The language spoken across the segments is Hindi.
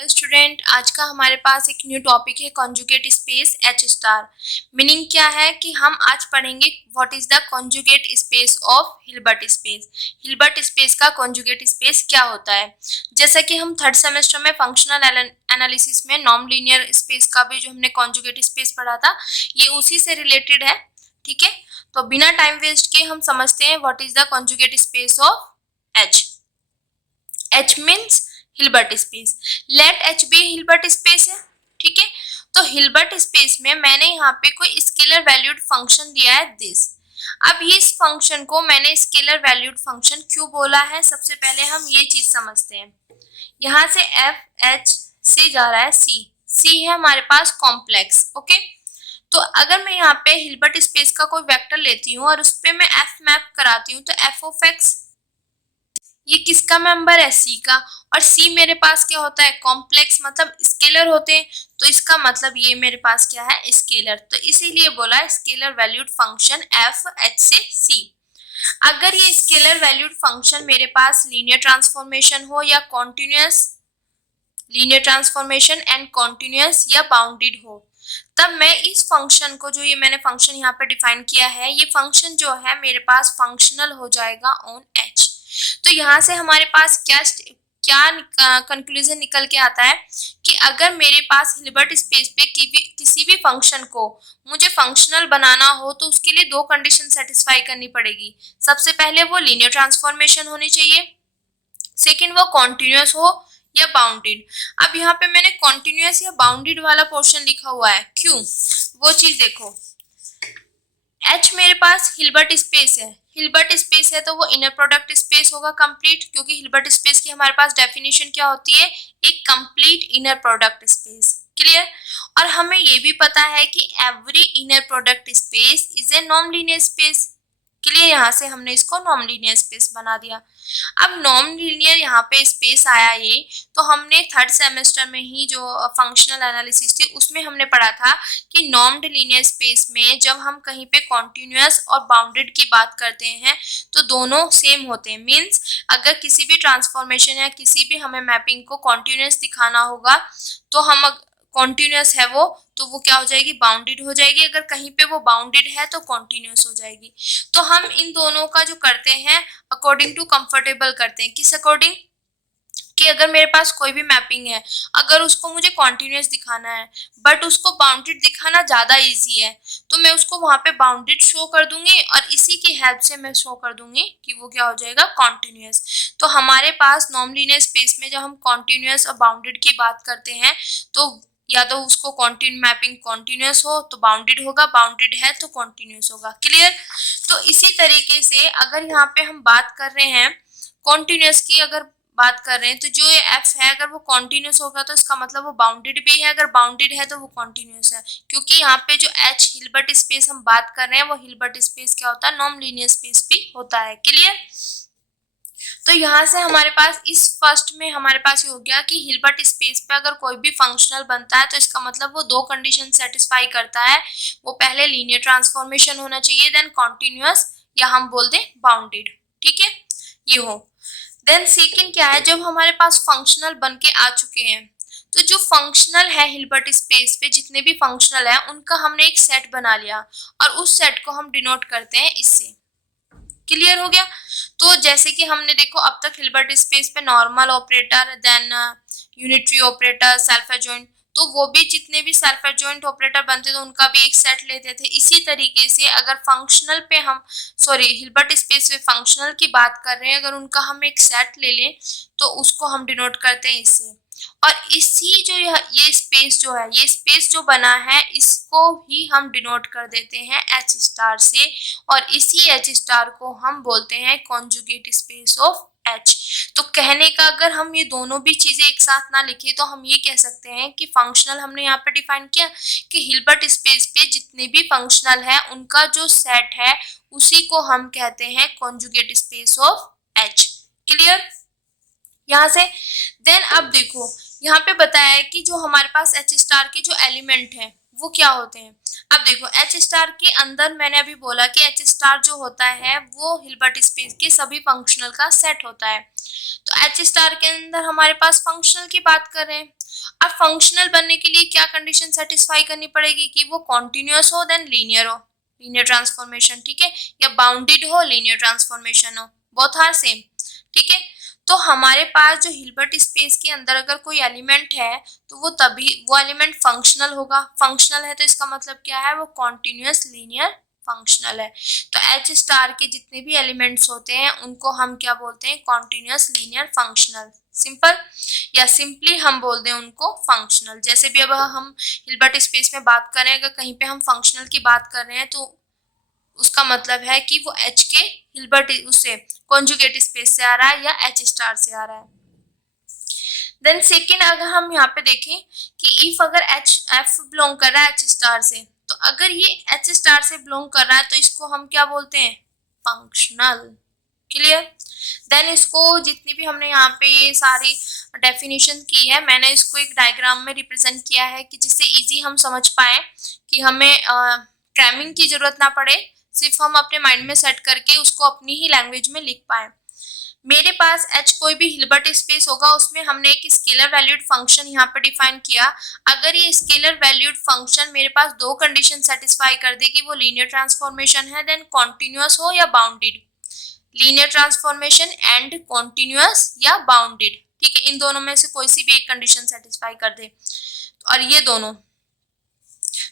हेलो स्टूडेंट, आज का हमारे पास एक न्यू टॉपिक है conjugate space H star. Meaning क्या है कि हम आज पढ़ेंगे what is the conjugate space of Hilbert space. Hilbert space का कॉन्जुगेट स्पेस क्या होता है। जैसा कि हम थर्ड सेमेस्टर में फंक्शनल एनालिसिस में नॉन लीनियर स्पेस का भी जो हमने कॉन्जुगेट स्पेस पढ़ा था, ये उसी से रिलेटेड है। ठीक है, तो बिना टाइम वेस्ट किए हम समझते हैं what is the conjugate space of H. H means Hilbert space. Let H be Hilbert space है। ठीक है, तो हिल्बर्ट स्पेस में मैंने यहाँ पे कोई स्केलर वैल्यूड फंक्शन दिया है दिस। अब इस फंक्शन को मैंने स्केलर वैल्यूड फंक्शन क्यों बोला है, सबसे पहले हम ये चीज समझते हैं। यहाँ से एफ एच से जा रहा है सी, सी है हमारे पास कॉम्प्लेक्स। ओके, तो अगर मैं यहाँ पे हिल्बर्ट स्पेस का कोई वेक्टर लेती हूँ और उस पर मैं एफ मैप कराती हूँ, तो एफ ऑफ एक्स ये किसका मेंबर है, सी का। और सी मेरे पास क्या होता है, कॉम्प्लेक्स, मतलब स्केलर होते हैं। तो इसका मतलब ये मेरे पास क्या है, स्केलर। तो इसीलिए बोला scalar valued function F H से सी। अगर ये स्केलर वैल्यूड फंक्शन मेरे पास लीनियर ट्रांसफॉर्मेशन हो या continuous, linear transformation and continuous या बाउंडेड हो, तब मैं इस फंक्शन को, जो ये मैंने फंक्शन यहाँ पे डिफाइन किया है, ये फंक्शन जो है मेरे पास फंक्शनल हो जाएगा ऑन एच। तो यहाँ से हमारे पास क्या कंक्लूजन निकल के आता है कि अगर मेरे पास हिल्बर्ट स्पेस पे किसी भी फंक्शन को मुझे फंक्शनल बनाना हो, तो उसके लिए दो कंडीशन सेटिस्फाई करनी पड़ेगी। सबसे पहले वो लीनियर ट्रांसफॉर्मेशन होनी चाहिए, सेकेंड वो कॉन्टिन्यूअस हो या बाउंडेड। अब यहाँ पे मैंने कॉन्टिन्यूअस या बाउंडेड वाला पोर्शन लिखा हुआ है, क्यों, वो चीज देखो। एच मेरे पास हिल्बर्ट स्पेस है, हिल्बर्ट स्पेस है तो वो इनर प्रोडक्ट स्पेस होगा कंप्लीट, क्योंकि हिल्बर्ट स्पेस की हमारे पास डेफिनेशन क्या होती है, एक complete inner product space. Clear. और हमें ये भी पता है कि every inner product space is a non linear space. Clear, यहाँ से हमने इसको नॉन लीनियर स्पेस बना दिया। अब नॉन लीनियर यहाँ पे स्पेस आया ये, तो हमने थर्ड सेमेस्टर में ही जो फंक्शनल एनालिसिस थी उसमें हमने पढ़ा था कि नॉन लीनियर स्पेस में जब हम कहीं पे कॉन्टिन्यूअस और बाउंडेड की बात करते हैं तो दोनों सेम होते हैं। मीन्स अगर किसी भी ट्रांसफॉर्मेशन या किसी भी हमें मैपिंग को कॉन्टिन्यूअस दिखाना होगा, तो हम कॉन्टिन्यूअस है वो, तो वो क्या हो जाएगी, बाउंडेड हो जाएगी। अगर कहीं पे वो बाउंडेड है तो कॉन्टिन्यूअस हो जाएगी। तो हम इन दोनों का जो करते हैं अकॉर्डिंग टू कंफर्टेबल करते हैं। किस अकॉर्डिंग, कि अगर मेरे पास कोई भी मैपिंग है, अगर उसको मुझे कॉन्टिन्यूअस दिखाना है बट उसको बाउंडेड दिखाना ज़्यादा इजी है, तो मैं उसको वहाँ पे बाउंडेड शो कर दूंगी और इसी की हेल्प से मैं शो कर दूंगी कि वो क्या हो जाएगा, कॉन्टिन्यूअस। तो हमारे पास नॉन लीनियर स्पेस में जब हम कॉन्टिन्यूअस और बाउंडेड की बात करते हैं, तो या तो उसको मैपिंग कॉन्टिन्यूअस हो तो बाउंडेड होगा, बाउंडेड है तो कॉन्टिन्यूअस होगा। क्लियर। तो इसी तरीके से अगर यहाँ पे हम बात कर रहे हैं कॉन्टिन्यूअस की, अगर बात कर रहे हैं, तो जो ये एफ है अगर वो कॉन्टिन्यूअस होगा तो इसका मतलब वो बाउंडेड भी है, अगर बाउंडेड है तो वो कॉन्टिन्यूअस है। क्योंकि यहाँ पे जो एच हिल्बर्ट स्पेस हम बात कर रहे हैं वो हिल्बर्ट स्पेस क्या होता है, नॉन लीनियर स्पेस भी होता है। क्लियर। तो यहाँ से हमारे पास इस फर्स्ट में हमारे पास ये हो गया कि हिल्बर्ट स्पेस पे अगर कोई भी फंक्शनल बनता है तो इसका मतलब वो दो कंडीशन सेटिस्फाई करता है। वो पहले लीनियर ट्रांसफॉर्मेशन होना चाहिए, देन कॉन्टिन्यूअस या हम बोल दें बाउंडेड। ठीक है, ये हो। देन सेकेंड क्या है, जब हमारे पास फंक्शनल बन के आ चुके हैं, तो जो फंक्शनल है हिल्बर्ट स्पेस पे जितने भी फंक्शनल है उनका हमने एक सेट बना लिया और उस सेट को हम डिनोट करते हैं इससे। क्लियर हो गया। तो जैसे कि हमने देखो अब तक हिल्बर्ट स्पेस पे normal operator, then unitary operator, self adjoint, तो वो भी जितने भी सेल्फ एडजॉइंट ऑपरेटर बनते थे उनका भी एक सेट लेते थे। इसी तरीके से अगर फंक्शनल पे हम हिल्बर्ट स्पेस पे फंक्शनल की बात कर रहे हैं, अगर उनका हम एक सेट ले लें तो उसको हम डिनोट करते हैं इससे। और इसी जो ये स्पेस जो है, ये स्पेस जो बना है इसको ही हम डिनोट कर देते हैं एच स्टार से, और इसी एच स्टार को हम बोलते हैं कॉन्जुगेट स्पेस ऑफ एच। तो कहने का अगर हम ये दोनों भी चीजें एक साथ ना लिखे तो हम ये कह सकते हैं कि फंक्शनल हमने यहाँ पे डिफाइन किया कि हिल्बर्ट स्पेस पे जितने भी फंक्शनल है उनका जो सेट है उसी को हम कहते हैं conjugate space of H. Clear. यहाँ से देन अब देखो यहाँ पे बताया है कि जो हमारे पास एच स्टार के जो एलिमेंट है वो क्या होते हैं। अब देखो एच स्टार के अंदर मैंने अभी बोला कि एच स्टार जो होता है वो हिल्बर्ट स्पेस के सभी फंक्शनल का सेट होता है। तो एच स्टार के अंदर हमारे पास फंक्शनल की बात कर रहे हैं, अब फंक्शनल बनने के लिए क्या कंडीशन सेटिस्फाई करनी पड़ेगी कि वो कॉन्टिन्यूअस हो देन लीनियर हो, लीनियर ट्रांसफॉर्मेशन, ठीक है, या बाउंडेड हो, लीनियर ट्रांसफॉर्मेशन हो, बोथ आर सेम, ठीक है। तो हमारे पास जो हिल्बर्ट स्पेस के अंदर अगर कोई एलिमेंट है तो वो तभी वो एलिमेंट फंक्शनल होगा। फंक्शनल है तो इसका मतलब क्या है, वो कॉन्टिन्यूअस लीनियर फंक्शनल है। तो एच स्टार के जितने भी एलिमेंट्स होते हैं उनको हम क्या बोलते हैं, कॉन्टिन्यूअस लीनियर फंक्शनल, सिंपल, या सिंपली हम बोल दें उनको फंक्शनल। जैसे भी अब हम हिल्बर्ट स्पेस में बात करें, अगर कहीं पे हम फंक्शनल की बात कर रहे हैं तो उसका मतलब है कि वो एच के हिल्बर्ट उससे कॉन्जुगेट स्पेस से आ रहा है या एच स्टार से आ रहा है। देन सेकेंड, अगर हम यहाँ पे देखें कि इफ अगर एच एफ बिलोंग कर रहा है एच स्टार से, तो अगर ये एच स्टार से बिलोंग कर रहा है तो इसको हम क्या बोलते हैं, फंक्शनल, क्लियर। देन इसको जितनी भी हमने यहाँ पे ये सारी डेफिनेशन की है, मैंने इसको एक डायग्राम में रिप्रेजेंट किया है कि जिससे इजी हम समझ पाए कि हमें क्रैमिंग की जरूरत ना पड़े, सिर्फ हम अपने माइंड में सेट करके उसको अपनी ही लैंग्वेज में लिख पाए। मेरे पास एच कोई भी हिल्बर्ट स्पेस होगा, उसमें हमने एक स्केलर वैल्यूड फंक्शन यहाँ पे डिफाइन किया। अगर ये स्केलर वैल्यूड फंक्शन मेरे पास दो कंडीशन सेटिस्फाई कर दे कि वो लीनियर ट्रांसफॉर्मेशन है देन कॉन्टिन्यूअस हो या bounded, linear transformation and continuous या बाउंडेड, ठीक है, इन दोनों में से कोई सी भी एक कंडीशन सेटिस्फाई कर दे और ये दोनों,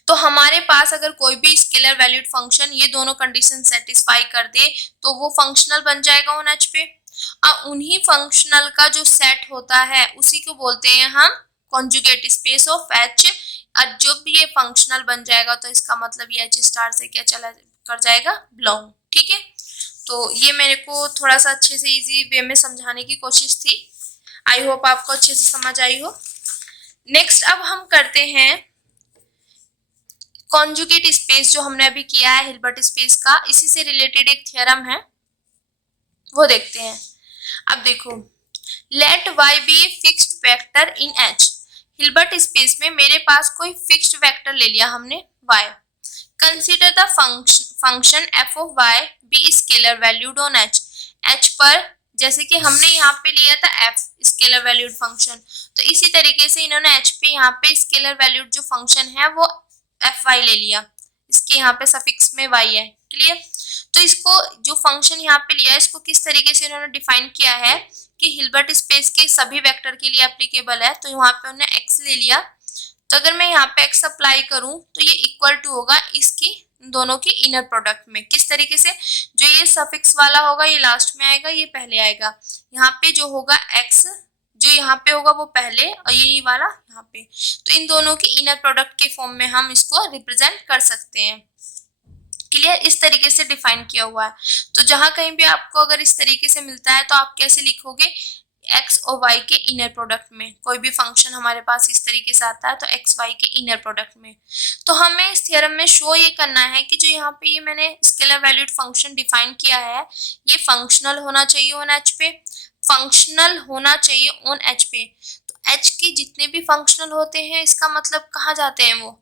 तो हमारे पास अगर कोई भी स्केलर वैल्यूड फंक्शन ये दोनों कंडीशन सेटिस्फाई कर दे तो वो फंक्शनल बन जाएगा ऑन एच पे। अब उन्हीं फंक्शनल का जो सेट होता है उसी को बोलते हैं हम कॉन्जुगेट स्पेस ऑफ एच। और जब ये फंक्शनल बन जाएगा तो इसका मतलब ये एच स्टार से क्या चला कर जाएगा, बिलोंग, ठीक है। तो ये मेरे को थोड़ा सा अच्छे से इजी वे में समझाने की कोशिश थी, आई होप आपको अच्छे से समझ आई हो। नेक्स्ट अब हम करते हैं कॉन्जुगेट स्पेस, जो हमने अभी किया है हिल्बर्ट स्पेस का, इसी से रिलेटेड एक थ्योरम है वो देखते हैं। अब देखो, let y be a fixed vector in h। Hilbert space में मेरे पास कोई फिक्स्ड वेक्टर ले लिया हमने y। Consider the function f of y be scalar valued on h पर, जैसे कि हमने यहाँ पे लिया था f स्केलर वैल्यूड फंक्शन, तो इसी तरीके से इन्होंने h पे यहाँ पे स्केलर वैल्यूड जो फंक्शन है वो fy ले लिया, इसके यहाँ पे सफिक्स में y है, क्लियर। तो इसको जो फंक्शन यहाँ पे लिया है इसको किस तरीके से इन्होंने डिफाइन किया है कि हिल्बर्ट स्पेस के सभी वेक्टर के लिए एप्लीकेबल है, तो यहाँ पे उन्होंने x ले लिया, तो अगर मैं यहाँ पे x अप्लाई करूं तो ये इक्वल टू होगा इसकी दोनों की इनर प्रोडक्ट में। किस तरीके से, जो ये सफिक्स वाला होगा ये लास्ट में आएगा, ये पहले आएगा, यहाँ पे जो होगा x जो यहाँ पे होगा वो पहले और ये वाला यहाँ पे, तो इन दोनों की इनर प्रोडक्ट के फॉर्म में हम इसको रिप्रेजेंट कर सकते हैं, क्लियर। इस तरीके से डिफाइन किया हुआ है। तो जहां कहीं भी आपको अगर इस तरीके से मिलता है तो आप कैसे लिखोगे, x और y के इनर प्रोडक्ट में, कोई भी फंक्शन हमारे पास इस तरीके से आता है तो x y के इनर प्रोडक्ट में। तो हमें इस थ्योरम में शो ये करना है कि जो यहाँ पे ये मैंने स्केलर वैल्यूड फंक्शन डिफाइन किया है ये फंक्शनल होना चाहिए ऑन h पे, फंक्शनल होना चाहिए ऑन h पे। तो h के जितने भी फंक्शनल होते हैं इसका मतलब कहाँ जाते हैं, वो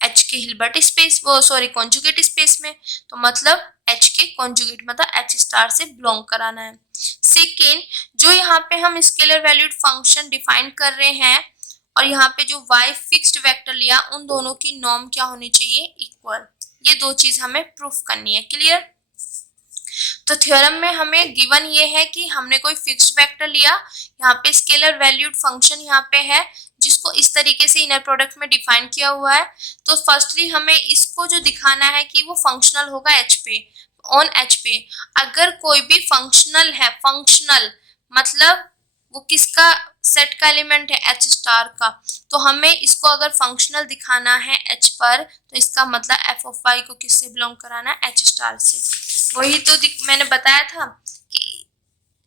H के हिल्बर्ट स्पेस, वो सॉरी कॉन्जुगेट स्पेस में, तो मतलब H के कॉन्जुगेट मतलब H स्टार से बिलोंग कराना है। सेकेंड, जो यहाँ पे हम स्केलर वैल्यूड फंक्शन डिफाइन कर रहे हैं और यहाँ पे जो y फिक्स्ड वेक्टर लिया उन दोनों की नॉर्म क्या होनी चाहिए, इक्वल। ये दो चीज हमें प्रूफ करनी है, क्लियर। तो थ्योरम में हमें गिवन ये है कि हमने कोई फिक्स्ड वेक्टर लिया, यहाँ पे स्केलर वैल्यूड फंक्शन यहाँ पे है जिसको इस तरीके से इनर प्रोडक्ट में डिफाइन किया हुआ है। तो फर्स्टली हमें इसको जो दिखाना है कि वो फंक्शनल होगा h पे, ऑन h पे। अगर कोई भी फंक्शनल है, फंक्शनल मतलब वो किसका सेट का एलिमेंट है, h स्टार का, तो हमें इसको अगर फंक्शनल दिखाना है h पर तो इसका मतलब f ऑफ y को किससे बिलोंग कराना है, h स्टार से। वही तो मैंने बताया था कि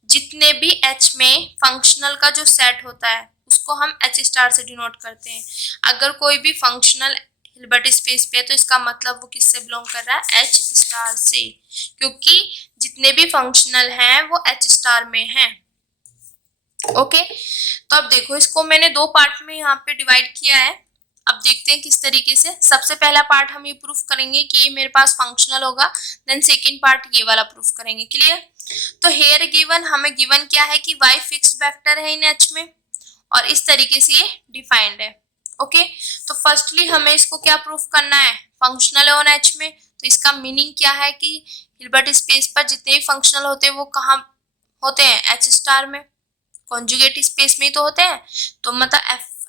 जितने भी h में फंक्शनल का जो सेट होता है उसको हम h स्टार से डिनोट करते हैं। अगर कोई भी फंक्शनल हिल्बर्ट स्पेस पे है तो इसका मतलब वो किससे बिलोंग कर रहा है, h स्टार से, क्योंकि जितने भी फंक्शनल हैं वो h स्टार में हैं। ओके, तो अब देखो इसको मैंने दो पार्ट में यहाँ पे डिवाइड किया है। अब देखते हैं किस तरीके से। सबसे पहला पार्ट हम ये प्रूफ करेंगे कि ये मेरे पास फंक्शनल होगा, देन सेकंड पार्ट ये वाला प्रूफ करेंगे, क्लियर। तो हेयर गिवन हमें गिवन क्या है कि y फिक्स्ड वेक्टर है इन h में और इस तरीके से ये डिफाइंड है। ओके, तो फर्स्टली हमें इसको क्या प्रूफ करना है, फंक्शनल है ऑन एच में। तो इसका मीनिंग क्या है कि हिल्बर्ट स्पेस पर जितने भी फंक्शनल होते हैं वो कहाँ होते हैं, एच स्टार में, कॉन्जुगेट स्पेस में ही तो होते हैं। तो मतलब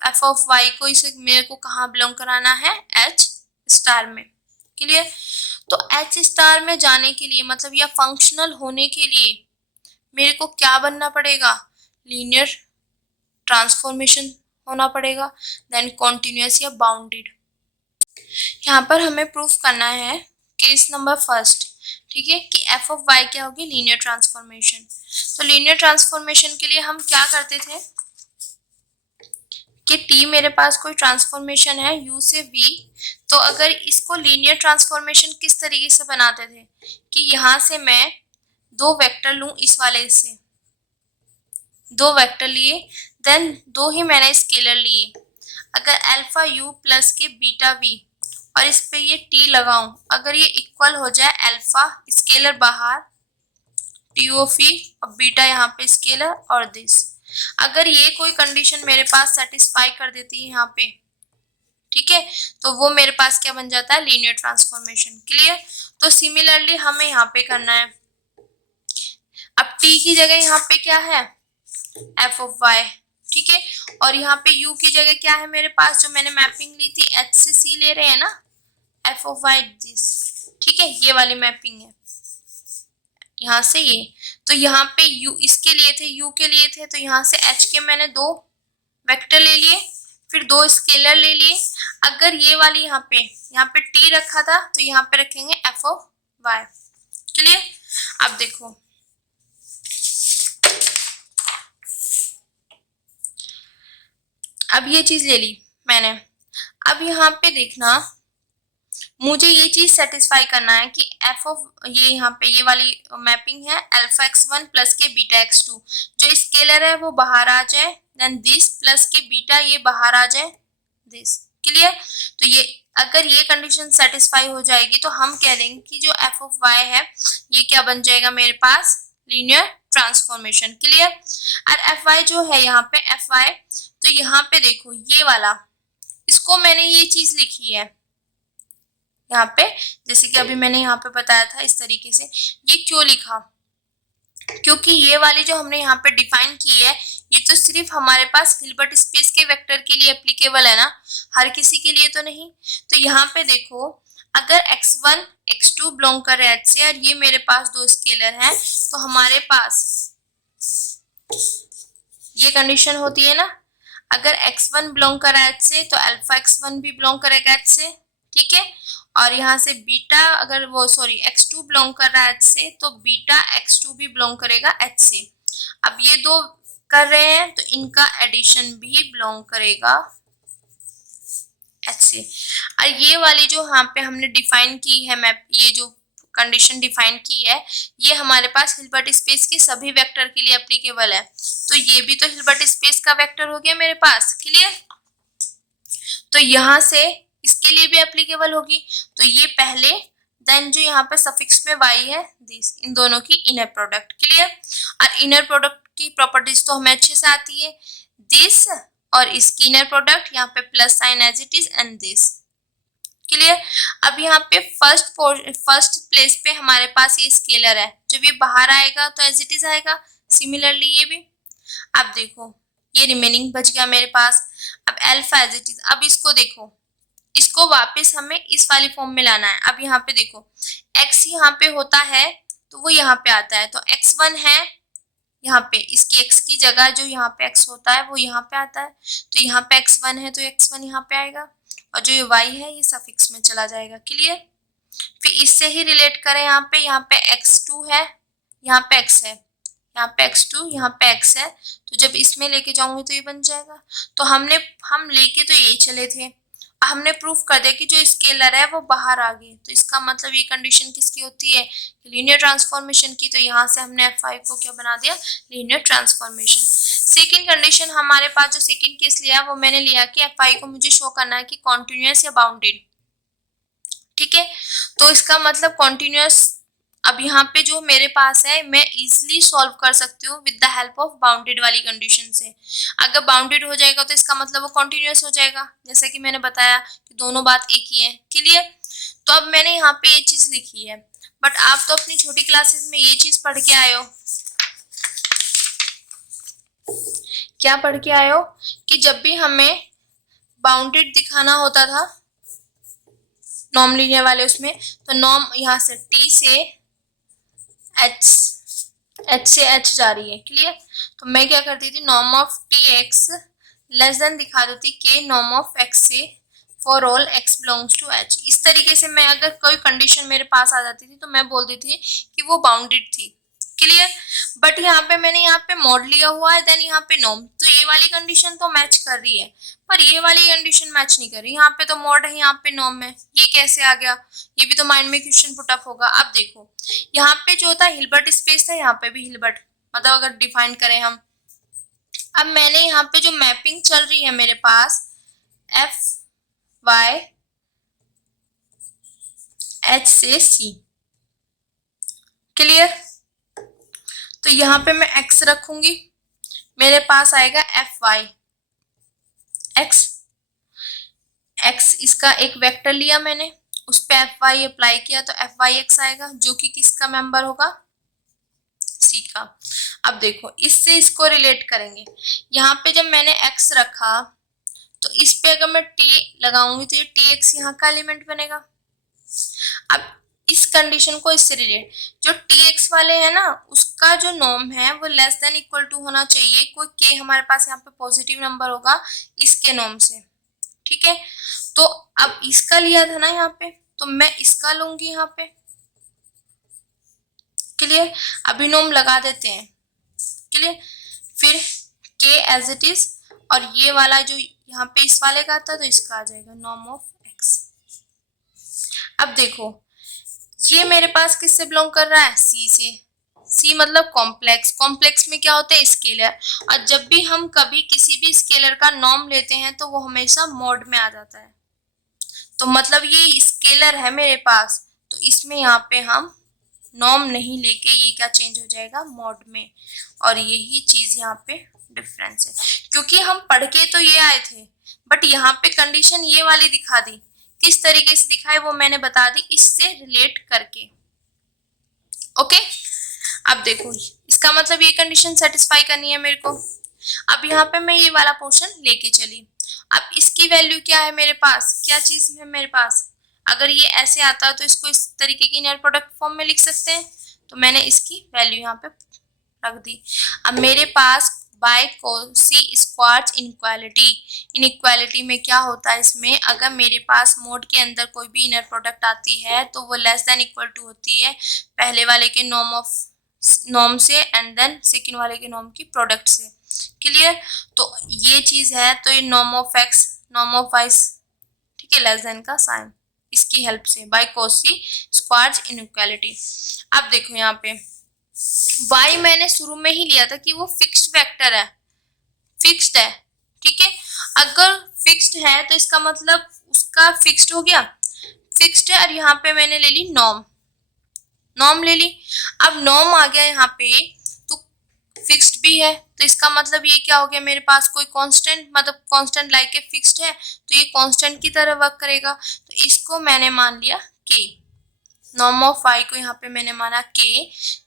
एफ ऑफ वाई को इसे मेरे को कहाँ बिलोंग कराना है, एच स्टार में। क्लियर। तो एच स्टार में जाने के लिए मतलब या फंक्शनल होने के लिए मेरे को क्या बनना पड़ेगा, लीनियर ट्रांसफॉर्मेशन होना पड़ेगा, देन कॉन्टिन्यूअस या बाउंडेड। यहाँ पर हमें प्रूफ करना है केस नंबर फर्स्ट, ठीक है, कि एफ ऑफ वाई क्या होगी, लीनियर ट्रांसफॉर्मेशन। तो लीनियर ट्रांसफॉर्मेशन के लिए हम क्या करते थे कि टी मेरे पास कोई ट्रांसफॉर्मेशन है u से v, तो अगर इसको लीनियर ट्रांसफॉर्मेशन किस तरीके से बनाते थे कि यहाँ से मैं दो वेक्टर लूं, इस वाले से दो वेक्टर लिए, देन दो ही मैंने स्केलर लिए। अगर अल्फा u प्लस के बीटा v और इस पे ये t लगाऊं, अगर ये इक्वल हो जाए अल्फा स्केलर बाहर टी ऑफ ई और बीटा यहाँ पे स्केलर और दिस, अगर ये कोई कंडीशन मेरे पास सेटिस्फाई कर देती है यहाँ पे, ठीक है, तो वो मेरे पास क्या बन जाता है, लीनियर ट्रांसफॉर्मेशन। क्लियर। तो सिमिलरली हमें यहाँ पे करना है। अब t की जगह यहाँ पे क्या है, एफ ऑफ वाई, ठीक है, और यहाँ पे u की जगह क्या है मेरे पास, जो मैंने मैपिंग ली थी h से c ले रहे हैं ना, एफ ऑफ वाई दिस, ठीक है, ये वाली मैपिंग है यहाँ से ये। तो यहाँ पे u इसके लिए थे, u के लिए थे, तो यहाँ से h के मैंने दो वेक्टर ले लिए, फिर दो स्केलर ले लिए। अगर ये वाली यहाँ पे t रखा था तो यहाँ पे रखेंगे एफ ऑफ वाई। क्लियर। अब देखो अब ये चीज ले ली मैंने। अब यहाँ पे देखना, मुझे ये चीज सेटिस्फाई करना है कि एफ ऑफ ये यहाँ पे ये वाली मैपिंग है अल्फा x1 प्लस के बीटा x2, जो स्केलर है वो बाहर आ जाए, देन दिस प्लस के बीटा ये बाहर आ जाए दिस। क्लियर। तो ये अगर ये कंडीशन सेटिस्फाई हो जाएगी तो हम कह देंगे कि जो एफ ऑफ वाई है ये क्या बन जाएगा मेरे पास, लीनियर ट्रांसफॉर्मेशन। क्लियर। और एफ वाई जो है यहाँ पे एफ वाई, तो यहाँ पे देखो ये वाला, इसको मैंने ये चीज लिखी है यहाँ पे, जैसे कि अभी मैंने यहाँ पे बताया था इस तरीके से। ये क्यों लिखा, क्योंकि ये वाली जो हमने यहाँ पे डिफाइन की है ये तो सिर्फ हमारे पास हिल्बर्ट स्पेस के वेक्टर के लिए एप्लीकेबल है ना, हर किसी के लिए तो नहीं। तो यहाँ पे देखो अगर x1 x2 बिलोंग कर रहे हैं h से और ये मेरे पास दो स्केलर हैं, तो हमारे पास ये कंडीशन होती है ना, अगर x1 बिलोंग कर रहा है h से तो अल्फा x1 भी बिलोंग करेगा h से, ठीक है, और यहाँ से बीटा अगर वो x2 बिलोंग कर रहा है h से तो बीटा x2 भी बिलोंग करेगा h से। अब ये दो कर रहे हैं तो इनका एडिशन भी बिलोंग करेगा h से। और ये वाली जो यहाँ पे हमने डिफाइन की है मैप, ये जो कंडीशन डिफाइन की है ये हमारे पास हिल्बर्ट स्पेस के सभी वेक्टर के लिए एप्लीकेबल है, तो ये भी तो हिल्बर्ट स्पेस का वेक्टर हो गया मेरे पास। क्लियर। तो यहाँ से इसके लिए भी एप्लीकेबल होगी, तो ये पहले, देन जो यहाँ पे सफिक्स में y है दिस, इन दोनों की इनर प्रोडक्ट। क्लियर। और इनर प्रोडक्ट की प्रॉपर्टीज तो हमें अच्छे से आती है, दिस और इसकी इनर प्रोडक्ट, यहाँ पे plus sign as it is and this. Clear. अब यहाँ पे फर्स्ट प्लेस पे हमारे पास ये स्केलर है, जब ये बाहर आएगा तो एज इट इज आएगा, सिमिलरली ये भी। अब देखो ये रिमेनिंग बच गया मेरे पास। अब अल्फा एज इट इज, अब इसको देखो, इसको वापस हमें इस वाली फॉर्म में लाना है। अब यहाँ पे देखो x यहाँ पे होता है तो वो यहाँ पे आता है, तो x1 है यहाँ पे, इसकी x की जगह जो यहाँ पे x होता है वो यहाँ पे आता है, तो यहाँ पे x1 है तो x1 यहाँ पे आएगा, और जो ये y है ये सफिक्स में चला जाएगा। क्लियर। फिर इससे ही रिलेट करें, यहाँ पे x2 है, यहाँ पे x है, यहाँ पे x2 यहाँ पे x है, तो जब इसमें लेके जाऊंगी तो ये बन जाएगा। तो हम लेके तो ये चले थे, हमने प्रूफ कर दिया कि जो स्केलर है वो बाहर आ गए, तो इसका मतलब ये कंडीशन किसकी होती है, लीनियर ट्रांसफॉर्मेशन की। तो यहाँ से हमने f5 को क्या बना दिया, लीनियर ट्रांसफॉर्मेशन। सेकंड कंडीशन हमारे पास जो सेकंड केस लिया वो मैंने लिया कि f5 को मुझे शो करना है कि कॉन्टिन्यूअस या बाउंडेड। ठीक है, तो इसका मतलब कॉन्टिन्यूअस अब यहाँ पे जो मेरे पास है मैं इजिली सॉल्व कर सकती हूँ with the help of bounded वाली कंडीशन से। अगर बाउंडेड हो जाएगा तो इसका मतलब वो कॉन्टिन्यूअस हो जाएगा, जैसा कि मैंने बताया कि दोनों बात एक ही है। क्लियर? तो अब मैंने यहाँ पे ये चीज लिखी है, बट आप तो अपनी छोटी क्लासेस में ये चीज पढ़ के आए हो। क्या पढ़ के आए हो? कि जब भी हमें बाउंडेड दिखाना होता था नॉर्म लीनियर वाले उसमें, तो नॉर्म यहाँ से टी से एच से एच जा रही है। क्लियर? तो मैं क्या करती थी, norm of T X less than दिखा देती के नॉर्म ऑफ एक्स से for all X belongs to H. इस तरीके से मैं अगर कोई कंडीशन मेरे पास आ जाती थी तो मैं बोलती थी कि वो बाउंडेड थी। क्लियर? बट यहाँ पे मैंने यहाँ पे मॉड लिया हुआ है, देन यहाँ पे नॉर्म, तो ये वाली कंडीशन तो मैच कर रही है, पर ये वाली कंडीशन मैच नहीं कर रही। यहाँ पे तो मॉड है, यहाँ पे नॉर्म है, ये कैसे आ गया? ये भी तो माइंड में क्वेश्चन पुट अप होगा। अब देखो यहाँ पे जो होता है हिल्बर्ट स्पेस था, यहाँ पे भी हिल्बर्ट, मतलब अगर डिफाइन करें हम। अब मैंने यहाँ पे जो मैपिंग चल रही है मेरे पास एफ वाई एच से सी। क्लियर? तो यहाँ पे मैं x रखूंगी, मेरे पास आएगा एफ वाई एक्स। एक्स इसका एक वेक्टर लिया मैंने, उस पे एफ वाई अप्लाई किया तो एफ वाई एक्स आएगा, जो कि किसका मेंबर होगा? सी का। अब देखो इससे इसको रिलेट करेंगे। यहाँ पे जब मैंने x रखा तो इस पे अगर मैं t लगाऊंगी तो ये टी एक्स यहाँ का एलिमेंट बनेगा। अब इस कंडीशन को इससे रिलेट, जो टी एक्स वाले हैं ना उसका जो नॉर्म है वो लेस देन इक्वल टू होना चाहिए कोई के हमारे पास यहाँ पे पॉजिटिव नंबर होगा इसके नॉर्म से। ठीक है? तो अब इसका लिया था ना यहाँ पे, तो मैं इसका लूंगी यहाँ पे। क्लियर? अभी नॉर्म लगा देते हैं। क्लियर? फिर के एज इट इज, और ये वाला जो यहाँ पे इस वाले का था तो इसका आ जाएगा नॉर्म ऑफ एक्स। अब देखो ये मेरे पास किससे बिलोंग कर रहा है? सी से। सी मतलब कॉम्प्लेक्स। कॉम्प्लेक्स में क्या होते हैं? स्केलर। और जब भी हम कभी किसी भी स्केलर का नॉर्म लेते हैं तो वो हमेशा मॉड में आ जाता है। तो मतलब ये स्केलर है मेरे पास, तो इसमें यहाँ पे हम नॉर्म नहीं लेके ये क्या चेंज हो जाएगा? मॉड में। और यही चीज यहाँ पे डिफरेंस है, क्योंकि हम पढ़ के तो ये आए थे, बट यहाँ पे कंडीशन ये वाली दिखा दी। किस तरीके से दिखाए वो मैंने बता दी, इससे रिलेट करके। ओके? अब देखो इसका मतलब ये कंडीशन सेटिस्फाई करनी है मेरे को। अब यहाँ पे मैं ये वाला पोर्शन लेके चली। अब इसकी वैल्यू क्या है मेरे पास? क्या चीज है मेरे पास? अगर ये ऐसे आता है तो इसको इस तरीके की इनर प्रोडक्ट फॉर्म में लिख सकते हैं, तो मैंने इसकी वैल्यू यहाँ पे रख दी। अब मेरे पास bye Cauchy Schwarz inequality. Inequality में क्या होता है? इसमें अगर मेरे पास मोड के अंदर कोई भी इनर प्रोडक्ट आती है तो वो लेस देन इक्वल टू होती है पहले वाले के नॉर्म से एंड देन सेकेंड वाले के नॉर्म की प्रोडक्ट से। क्लियर? तो ये चीज है, तो ये norm of X norm of Y, ठीक है, लेस देन का साइन, इसकी हेल्प से बाय कॉची स्क्वार्ट्ज इनइक्वालिटी। अब देखो यहाँ पे y मैंने शुरू में ही लिया था कि वो फिक्स्ड वेक्टर है, फिक्स्ड है। ठीक है? अगर फिक्स्ड है तो इसका मतलब उसका फिक्स्ड हो गया, फिक्स्ड है। और यहाँ पे मैंने ले ली नॉर्म, नॉर्म ले ली। अब नॉर्म आ गया यहाँ पे तो फिक्स्ड भी है, तो इसका मतलब ये क्या हो गया मेरे पास? कोई कांस्टेंट, मतलब कांस्टेंट लाइक ए फिक्स्ड है तो ये कांस्टेंट की तरह वर्क करेगा। तो इसको मैंने मान लिया के। नॉर्म ऑफ y को यहाँ पे मैंने माना k,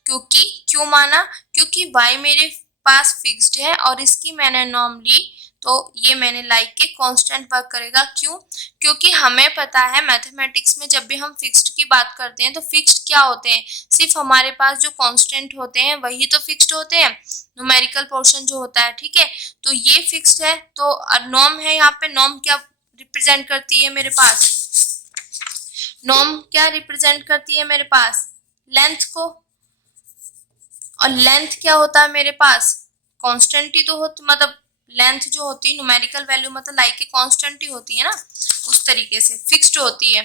क्योंकि क्यों माना? क्योंकि y मेरे पास फिक्स्ड है और इसकी मैंने नॉर्म ली, तो ये मैंने लाइक के कांस्टेंट वर्क करेगा। क्यों? क्योंकि हमें पता है मैथमेटिक्स में जब भी हम फिक्स्ड की बात करते हैं तो फिक्स्ड क्या होते हैं? सिर्फ हमारे पास जो कांस्टेंट होते हैं वही तो फिक्स्ड होते हैं, न्यूमेरिकल पोर्शन जो होता है। ठीक है? तो ये फिक्स्ड है, तो नॉर्म है यहाँ पे। नॉर्म क्या रिप्रेजेंट करती है मेरे पास? नॉर्म क्या रिप्रेजेंट करती है मेरे पास? लेंथ को। और लेंथ क्या होता है मेरे पास? कांस्टेंट ही तो होती, मतलब लेंथ जो होती है न्यूमेरिकल वैल्यू मतलब लाइक के कांस्टेंट ही होती है ना, उस तरीके से फिक्स्ड होती है,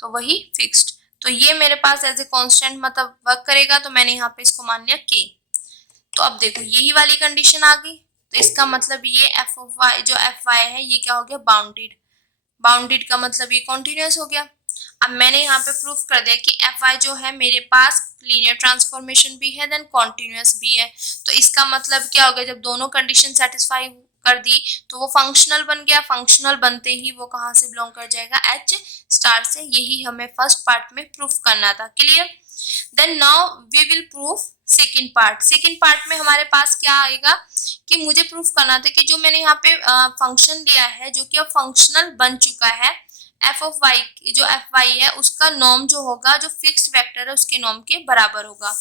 तो वही फिक्स्ड। तो ये मेरे पास एज ए कांस्टेंट मतलब वर्क करेगा, तो मैंने यहाँ पे इसको मान लिया के। तो अब देखो यही वाली कंडीशन आ गई, तो इसका मतलब ये एफ ऑफ वाई, जो एफ वाई है ये क्या हो गया? बाउंडेड। बाउंडेड का मतलब ये कॉन्टिन्यूअस हो गया। अब मैंने यहाँ पे प्रूफ कर दिया कि एफ वाई जो है मेरे पास लीनियर ट्रांसफॉर्मेशन भी है देन कॉन्टिन्यूस भी है। तो इसका मतलब क्या हो गया, जब दोनों कंडीशन सेटिस्फाई कर दी तो वो फंक्शनल बन गया। फंक्शनल बनते ही वो कहाँ से बिलोंग कर जाएगा, एच स्टार से। यही हमें फर्स्ट पार्ट में प्रूफ करना था। Clear. Then now we will proof second part. Second part में हमारे पास क्या आएगा कि मुझे प्रूफ करना था कि जो मैंने यहाँ पे फंक्शन लिया है जो कि अब फंक्शनल बन चुका है, एफ ऑफ वाई, जो एफ वाई है उसका नॉर्म जो होगा, जो फिक्स्ड वेक्टर है उसके नॉर्म के बराबर होगा।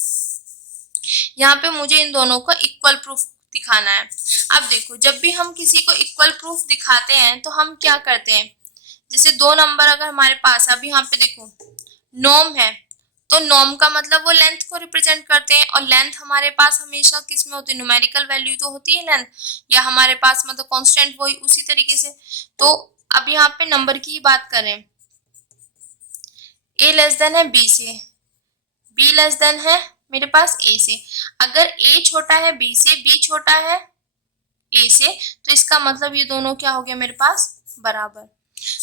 यहाँ पे मुझे इन दोनों को इक्वल प्रूफ दिखाना है। अब देखो, जब भी हम किसी को इक्वल प्रूफ दिखाते हैं तो हम क्या करते हैं, जैसे दो नंबर अगर हमारे पास, अभी यहाँ पे देखो नॉर्म है, तो नॉर्म का मतलब वो लेंथ को रिप्रेजेंट करते हैं, और लेंथ हमारे पास हमेशा किस में होती है, न्यूमेरिकल वैल्यू तो होती है लेंथ, या हमारे पास मतलब कांस्टेंट वही उसी तरीके से। तो अब यहाँ पे नंबर की बात करें, ए लेस देन है बी से, बी लेस देन है मेरे पास ए से। अगर ए छोटा है बी से, बी छोटा है ए से, तो इसका मतलब ये दोनों क्या हो गया मेरे पास, बराबर।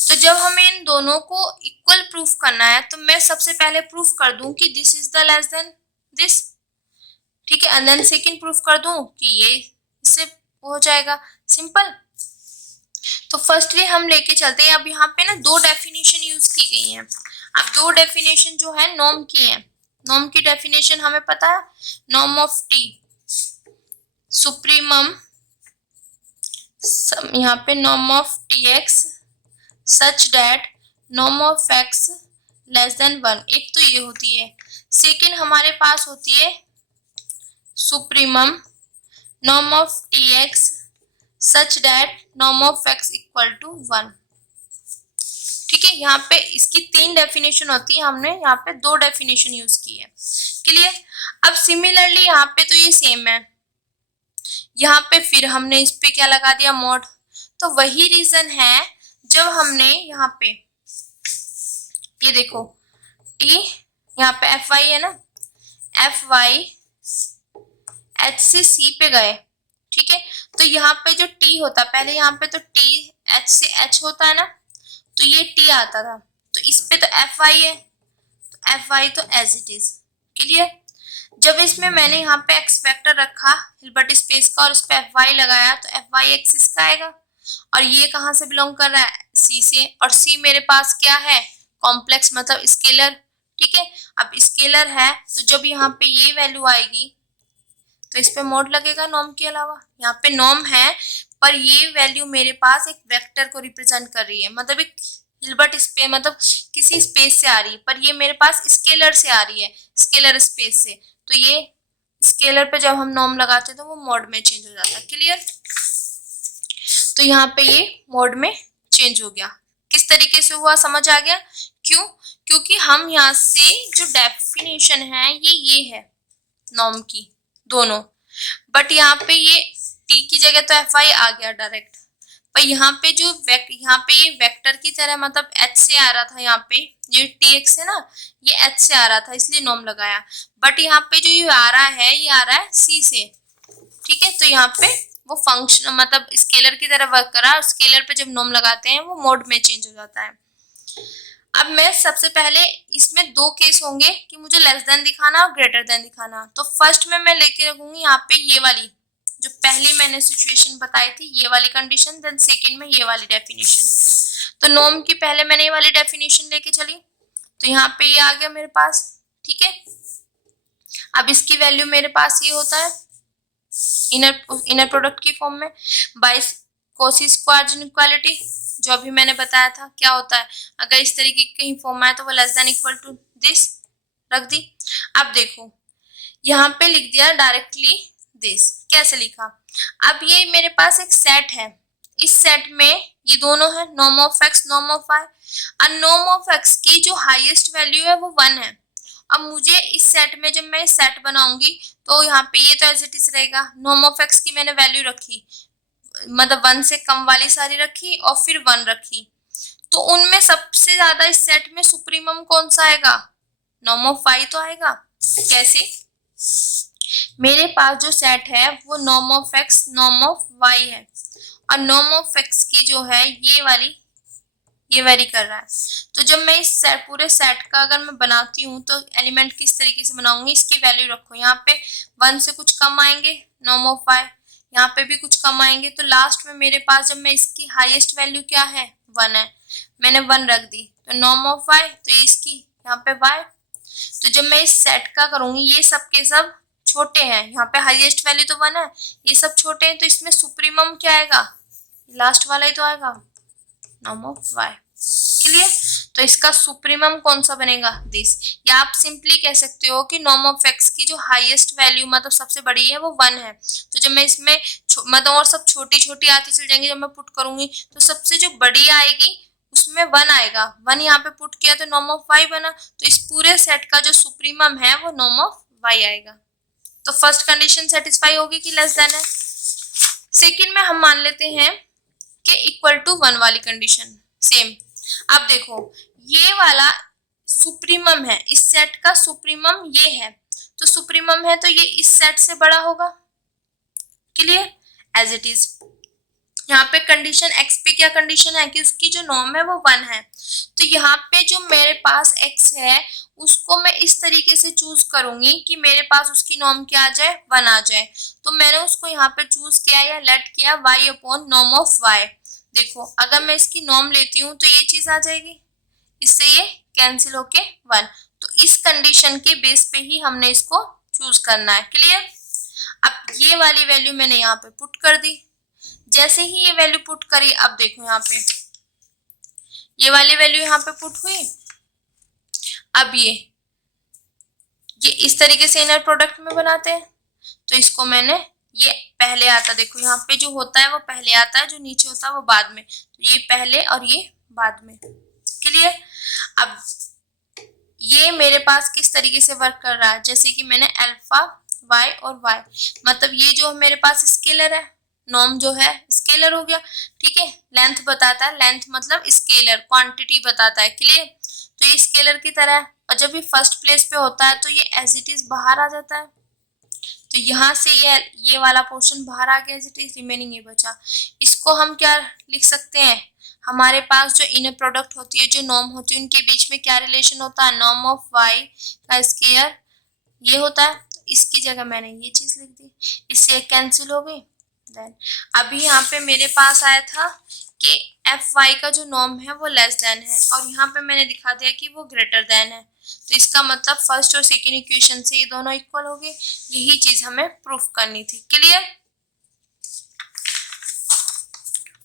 तो जब हमें इन दोनों को इक्वल प्रूफ करना है तो मैं सबसे पहले प्रूफ कर दूं कि this is the less than this, ठीक है, एंड देन सेकंड प्रूफ कर दूं कि ये इससे हो जाएगा, सिंपल। तो फर्स्टली हम लेके चलते हैं। अब यहाँ पे ना दो डेफिनेशन यूज की गई हैं। अब दो डेफिनेशन जो है नॉर्म की है। नॉर्म की डेफिनेशन हमें पता है, नॉर्म ऑफ टी सुप्रीमम, यहाँ पे norm of T X such that norm of x less then 1, एक तो ये होती है। सेकेंड हमारे पास होती है supremum norm of T X such that norm of X equal to 1। ठीक है, यहाँ पे इसकी तीन डेफिनेशन होती है, हमने यहाँ पे दो डेफिनेशन यूज की है। क्लियर। अब सिमिलरली यहाँ पे तो ये सेम है, यहाँ पे फिर हमने इस पे क्या लगा दिया, मॉड। तो वही रीजन है जब हमने यहाँ पे ये देखो टी, यहाँ पे एफ वाई है ना, एफ वाई एच से सी पे गए, ठीक है। तो यहाँ पे जो टी होता, पहले यहाँ पे तो टी एच से एच होता है ना, तो ये टी आता था, तो इस पे तो एफ वाई है, तो एफ वाई तो एज इट इज। क्लियर। जब इसमें मैंने यहाँ पे एक्स वेक्टर रखा हिल्बर्ट स्पेस का और इस पे एफ वाई लगाया, तो एफ वाई एक्सिस का आएगा, और ये कहाँ से बिलोंग कर रहा है, सी से, और सी मेरे पास क्या है, कॉम्प्लेक्स मतलब स्केलर। ठीक है, अब स्केलर है तो जब यहाँ पे ये वैल्यू आएगी तो इस पे मोड लगेगा नॉर्म के अलावा। यहाँ पे नॉर्म है पर ये वैल्यू मेरे पास एक वेक्टर को रिप्रेजेंट कर रही है, मतलब एक हिल्बर्ट स्पेस, मतलब किसी स्पेस से आ रही है, पर ये मेरे पास स्केलर से आ रही है, स्केलर स्पेस से। तो ये स्केलर पे जब हम नॉर्म लगाते हैं तो वो मोड में चेंज हो जाता है। क्लियर। तो यहाँ पे ये मोड में चेंज हो गया। किस तरीके से हुआ, समझ आ गया? क्यों? क्योंकि हम यहाँ से जो डेफिनेशन है ये है नॉर्म की दोनों, बट यहाँ पे ये टी की जगह तो एफ आई आ गया डायरेक्ट, पर यहाँ पे जो यहाँ पे ये वेक्टर की तरह मतलब एच से आ रहा था, यहाँ पे ये टी एक्स है ना, ये एच से आ रहा था इसलिए नॉर्म लगाया, बट यहाँ पे जो ये आ रहा है ये आ रहा है सी से। ठीक है, तो यहाँ पे वो फंक्शन मतलब स्केलर की तरह वर्क करा, स्केलर पे जब नॉर्म लगाते हैं वो मोड में चेंज हो जाता है। अब मैं सबसे पहले इसमें दो केस होंगे कि मुझे लेस देन दिखाना और ग्रेटर देन दिखाना। तो फर्स्ट में मैं लेके रखूंगी यहाँ पे ये वाली जो पहली मैंने सिचुएशन बताई थी, ये वाली कंडीशन, देन सेकंड में ये वाली डेफिनेशन। तो नॉर्म की पहले मैंने ये वाली डेफिनेशन लेके चली, तो यहाँ पे ये आ गया मेरे पास। ठीक है, अब इसकी वैल्यू मेरे पास ये होता है इनर प्रोडक्ट की फॉर्म में बाई कोसी स्क्वायर इनइक्वालिटी, जो अभी मैंने बताया था क्या होता है, अगर इस तरीके की कहीं फॉर्म आए तो वो less than equal to this रख दी। अब देखो यहाँ पे लिख दिया डायरेक्टली दिस, कैसे लिखा, अब ये मेरे पास एक सेट है, इस सेट में ये दोनों है norm of X norm of Y, और नॉर्म ऑफ एक्स की जो हाईएस्ट वैल्यू है वो 1 है। अब मुझे इस सेट में जब मैं सेट बनाऊंगी तो यहाँ पे ये तो एज इट इज रहेगा, नॉर्म ऑफ एक्स की मैंने वैल्यू रखी, मतलब 1 से कम वाली सारी रखी और फिर 1 रखी, तो उनमें सबसे ज्यादा इस सेट में सुप्रीमम कौन सा आएगा, नॉर्म ऑफ वाई तो आएगा। कैसे, मेरे पास जो सेट है वो norm of X norm of Y है, और नॉर्म ऑफ एक्स की जो है ये वाली ये वेरी कर रहा है। तो जब मैं इस पूरे सेट का अगर मैं बनाती हूँ तो एलिमेंट किस तरीके से बनाऊंगी, इसकी वैल्यू रखो। यहाँ पे 1 से कुछ कम आएंगे, नॉर्म ऑफ y, यहाँ पे भी कुछ कम आएंगे, तो लास्ट में मेरे पास जब मैं इसकी हाईएस्ट वैल्यू क्या है 1 है, मैंने 1 रख दी, तो नॉर्म ऑफ y, तो इसकी यहाँ पे y। तो जब मैं इस सेट का करूंगी, ये सब के सब छोटे हैं, यहाँ पे हाईएस्ट वैल्यू तो 1 है, ये सब छोटे हैं, तो इसमें सुप्रीमम क्या आएगा, लास्ट वाला ही तो आएगा, नॉर्म ऑफ y। क्लियर? तो इसका सुप्रीमम कौन सा बनेगा, दिस। या आप सिंपली कह सकते हो कि नॉर्म ऑफ x की जो हाईएस्ट वैल्यू मतलब सबसे बड़ी है वो 1 है। तो जब मैं इसमें मतलब और सब छोटी छोटी आती चल जाएंगी, जब मैं पुट करूंगी तो सबसे जो बड़ी आएगी उसमें 1 आएगा, 1 यहाँ पे पुट किया तो नॉर्म ऑफ y बना। तो इस पूरे सेट का जो सुप्रीमम है वो नॉर्म ऑफ y आएगा। तो फर्स्ट कंडीशन सेटिस्फाई होगी कि लेस देन है। सेकेंड में हम मान लेते हैं कि इक्वल टू 1 वाली कंडीशन सेम। अब देखो ये वाला सुप्रीमम है, इस सेट का सुप्रीमम ये है, तो सुप्रीमम है तो ये इस सेट से बड़ा होगा। क्लियर? एज इट इज यहाँ पे कंडीशन x पे क्या कंडीशन है कि उसकी जो नॉर्म है वो 1 है। तो यहाँ पे जो मेरे पास x है उसको मैं इस तरीके से चूज करूंगी कि मेरे पास उसकी नॉर्म क्या आ जाए, 1 आ जाए। तो मैंने उसको यहाँ पे चूज किया या लेट किया y upon norm of y। देखो अगर मैं इसकी नॉर्म लेती हूँ तो ये चीज आ जाएगी, इससे ये कैंसिल होके 1। तो इस कंडीशन के बेस पे ही हमने इसको चूज करना है। क्लियर? अब ये वाली वैल्यू मैंने यहाँ पे पुट कर दी। जैसे ही ये वैल्यू पुट करी, अब देखो यहाँ पे ये वाली वैल्यू यहाँ पे पुट हुई। अब ये इस तरीके से इनर प्रोडक्ट में बनाते हैं। तो इसको मैंने, ये पहले आता, देखो यहाँ पे जो होता है वो पहले आता है, जो नीचे होता है वो बाद में। तो ये पहले और ये बाद में। क्लियर? अब ये मेरे पास किस तरीके से वर्क कर रहा है, जैसे कि मैंने अल्फा y और y, मतलब ये जो मेरे पास स्केलर है, नॉर्म जो है स्केलर हो गया। ठीक है? लेंथ बताता है, लेंथ मतलब स्केलर, क्वांटिटी बताता है। क्लियर? तो ये स्केलर की तरह है, और जब ये फर्स्ट प्लेस पे होता है तो ये एज इट इज बाहर आ जाता है। तो यहाँ से ये वाला पोर्शन बाहर आ गया, एज इट इज, रिमेनिंग ये बचा। इसको हम क्या लिख सकते हैं, हमारे पास जो इनर प्रोडक्ट होती है, जो नॉर्म होती है, उनके बीच में क्या रिलेशन होता है, नॉर्म ऑफ y का स्क्वायर ये होता है। तो इसकी जगह मैंने ये चीज लिख दी, इससे कैंसिल हो गई। देन अभी यहाँ पे मेरे पास आया था कि fy का जो नॉर्म है वो लेस देन है, और यहाँ पे मैंने दिखा दिया कि वो ग्रेटर देन है। तो इसका मतलब फर्स्ट और सेकेंड इक्वेशन से ये दोनों इक्वल हो गए। यही चीज हमें प्रूफ करनी थी। क्लियर?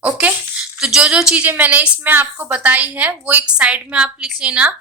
ओके? तो जो जो चीजें मैंने इसमें आपको बताई है वो एक साइड में आप लिख लेना।